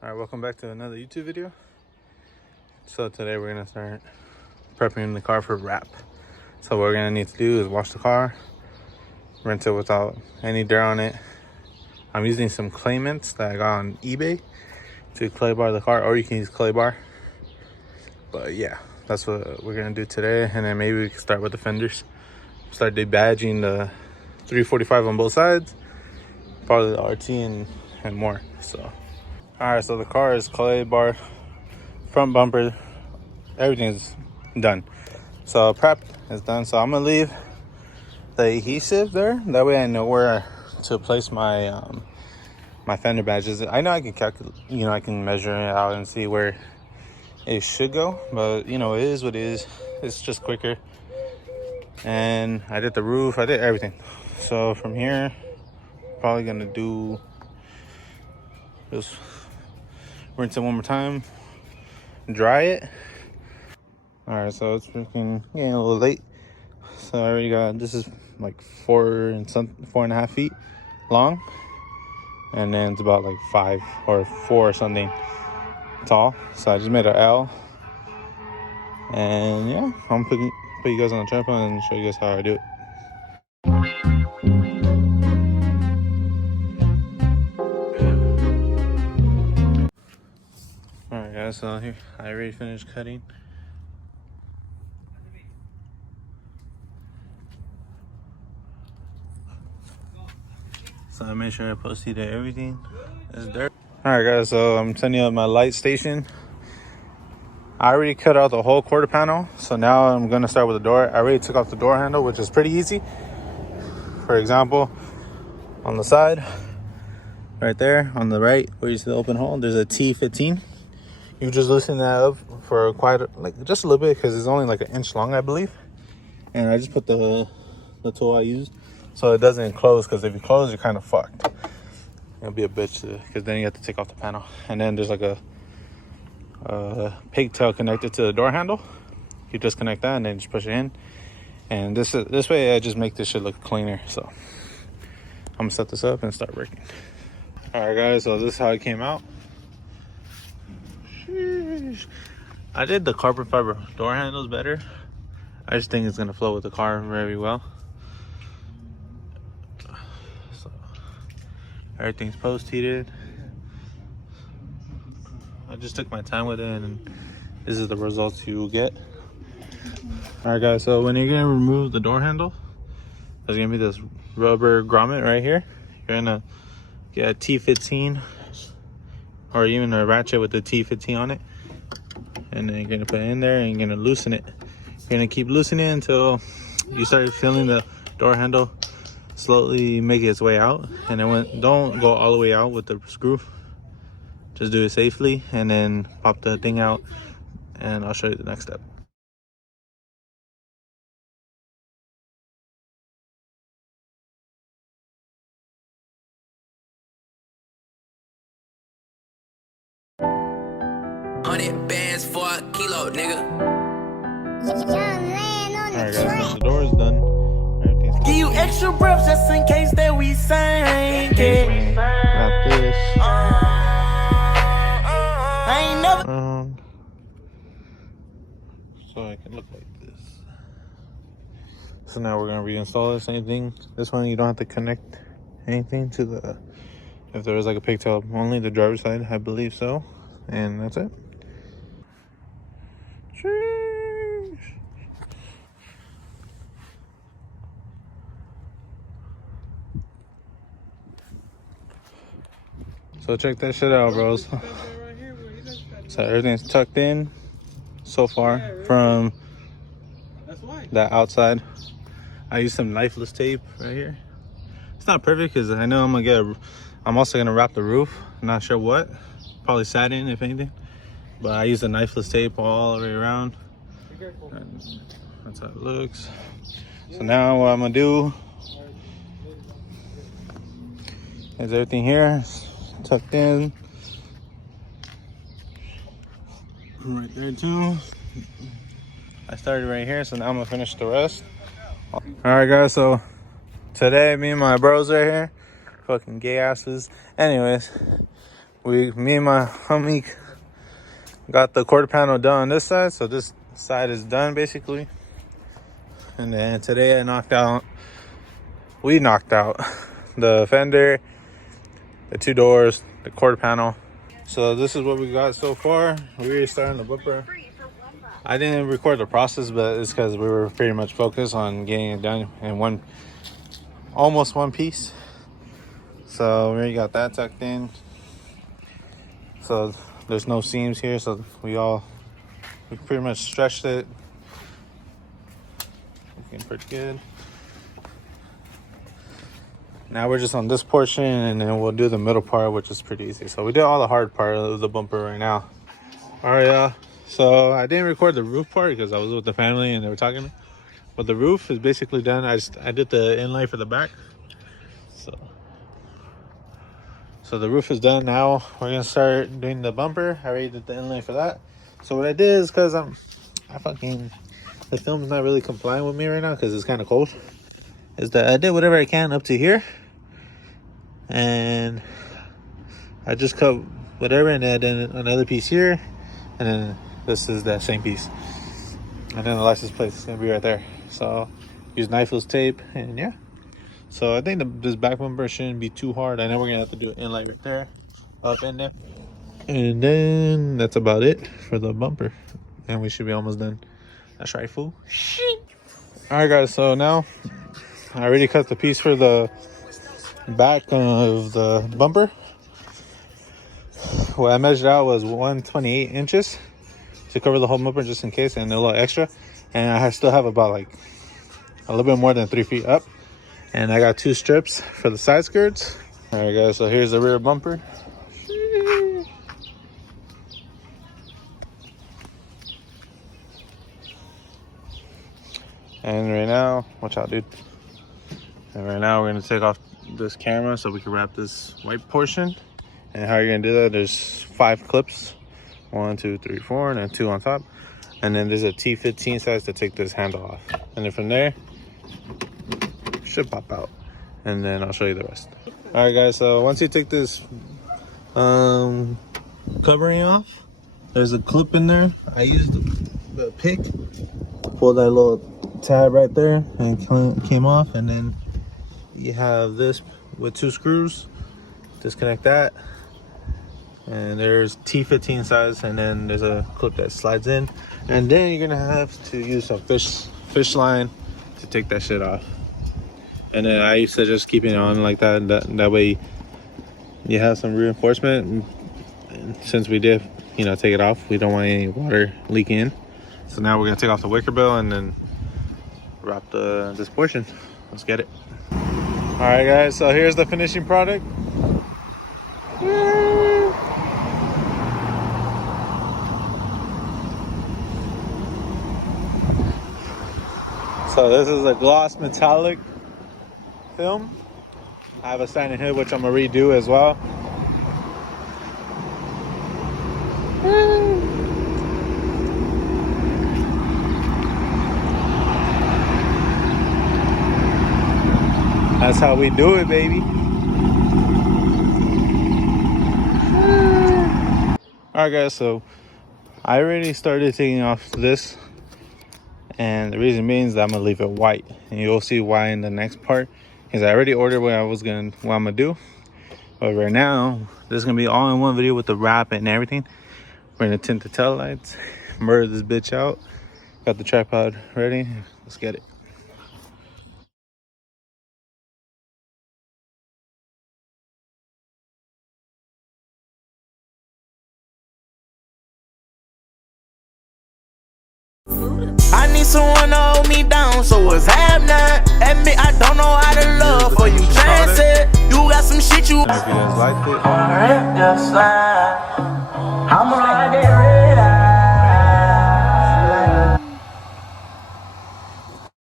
All right, welcome back to another YouTube video. So today we're gonna start prepping the car for wrap. So what we're gonna need to do is wash the car, rinse it without any dirt on it. I'm using some clay mints that I got on eBay to clay bar the car, or you can use clay bar. But yeah, that's what we're gonna do today, and then maybe we can start with the fenders. Start debadging the 345 on both sides, probably the RT and more. So. All right, so the car is clay bar, front bumper, everything's done. So prep is done. So I'm gonna leave the adhesive there. That way I know where to place my my fender badges. I know I can calculate, I can measure it out and see where it should go. But it is what it is. It's just quicker. And I did the roof. I did everything. So from here, probably gonna do just rinse it one more time, dry it. All right, so it's freaking getting a little late. So I already got, this is like 4.5 feet long, and then it's about like 5 or 4 or something tall. So I just made an L, and yeah, I'm put you guys on the trampoline and show you guys how I do it. All right, guys, so here I already finished cutting. So I made sure I posted everything. It's dirt. All right, guys, so I'm setting up my light station. I already cut out the whole quarter panel, so now I'm gonna start with the door. I already took off the door handle, which is pretty easy. For example, on the side, right there, on the right, where you see the open hole, there's a T15. You just loosen that up for just a little bit, because it's only like 1 inch long, I believe. And I just put the tool I used so it doesn't close, because if you close, you're kind of fucked. It'll be a bitch, because then you have to take off the panel. And then there's like a pigtail connected to the door handle. You disconnect that and then just push it in. And this way I just make this shit look cleaner. So I'm gonna set this up and start working. All right, guys, so this is how it came out. Sheesh. I did the carbon fiber door handles better. I just think it's gonna flow with the car very well. So everything's post heated. I just took my time with it, and this is the results you will get. All right, guys, so when you're gonna remove the door handle, there's gonna be this rubber grommet right here. You're gonna get a T15 or even a ratchet with the T15 on it, and then you're gonna put it in there and you're gonna loosen it. You're gonna keep loosening it until you start feeling the door handle slowly make its way out. And then don't go all the way out with the screw. Just do it safely, and then pop the thing out, and I'll show you the next step. $100 for a kilo, nigga. Alright, guys, so the door is done. Everything's Give you extra breath just in case that we sang it. got this. I ain't never. So I can look like this. So now we're gonna reinstall this. Anything. This one you don't have to connect anything to the. If there was like a pigtail, only the driver's side, I believe so. And that's it. Sheesh. So check that shit out, bros. So everything's tucked in so far from that outside. I used some lifeless tape right here. It's not perfect because I know I'm also gonna wrap the roof. I'm not sure what, probably satin if anything. But I used a knifeless tape all the way around. And that's how it looks. So now what I'm gonna do is everything here is tucked in. Right there too. I started right here, so now I'm gonna finish the rest. All right, guys, so today me and my bros right here, fucking gay asses. Anyways, me and my homie got the quarter panel done on this side, so this side is done basically. And then today we knocked out the fender, the two doors, the quarter panel. So this is what we got so far. We already started the bumper. I didn't record the process, but it's because we were pretty much focused on getting it done in almost one piece. So we already got that tucked in. So there's no seams here, so we pretty much stretched it. Looking pretty good. Now we're just on this portion, and then we'll do the middle part, which is pretty easy. So we did all the hard part of the bumper right now. All right, y'all. So I didn't record the roof part because I was with the family and they were talking to me. But the roof is basically done. I did the inlay for the back. So the roof is done. Now we're gonna start doing the bumper. I already did the inlay for that. So what I did is, because the film's not really complying with me right now because it's kind of cold, is that I did whatever I can up to here, and I just cut whatever, and then another piece here, and then this is that same piece, and then the license plate is gonna be right there. So use knifeless tape, and yeah. So I think this back bumper shouldn't be too hard. I know we're gonna have to do an inlay right there, up in there, and then that's about it for the bumper, and we should be almost done. That's right, fool. All right, guys. So now I already cut the piece for the back of the bumper. What I measured out was 128 inches to cover the whole bumper, just in case, and a little extra. And I still have about like a little bit more than 3 feet up. And I got 2 strips for the side skirts. All right, guys, so here's the rear bumper. And right now, watch out, dude. And right now we're gonna take off this camera so we can wrap this white portion. And how you're gonna do that, there's 5 clips. 1, 2, 3, 4, and then 2 on top. And then there's a T15 size to take this handle off. And then from there, should pop out, and then I'll show you the rest. All right, guys, so once you take this covering off, there's a clip in there. I used the pick, pull that little tab right there, and came off. And then you have this with 2 screws. Disconnect that, and there's T15 size, and then there's a clip that slides in. And then you're gonna have to use some fish line to take that shit off. And then I used to just keep it on like that. That way you have some reinforcement. And since we did, take it off, we don't want any water leaking in. So now we're gonna take off the wicker bill and then wrap this portion. Let's get it. All right, guys, so here's the finishing product. So this is a gloss metallic film. I have a standing hood, which I'm gonna redo as well. That's how we do it, baby. All right, guys, so I already started taking off this, and the reason being is that I'm gonna leave it white, and you'll see why in the next part. Because I already ordered what I'm gonna do, but right now this is gonna be all in one video with the wrap and everything. We're gonna tint the tail lights, murder this bitch out. Got the tripod ready. Let's get it. I need someone to hold me down, so what's happening? Admit I don't know how to love for you transit. You got some shit you. And if you guys liked it, I'm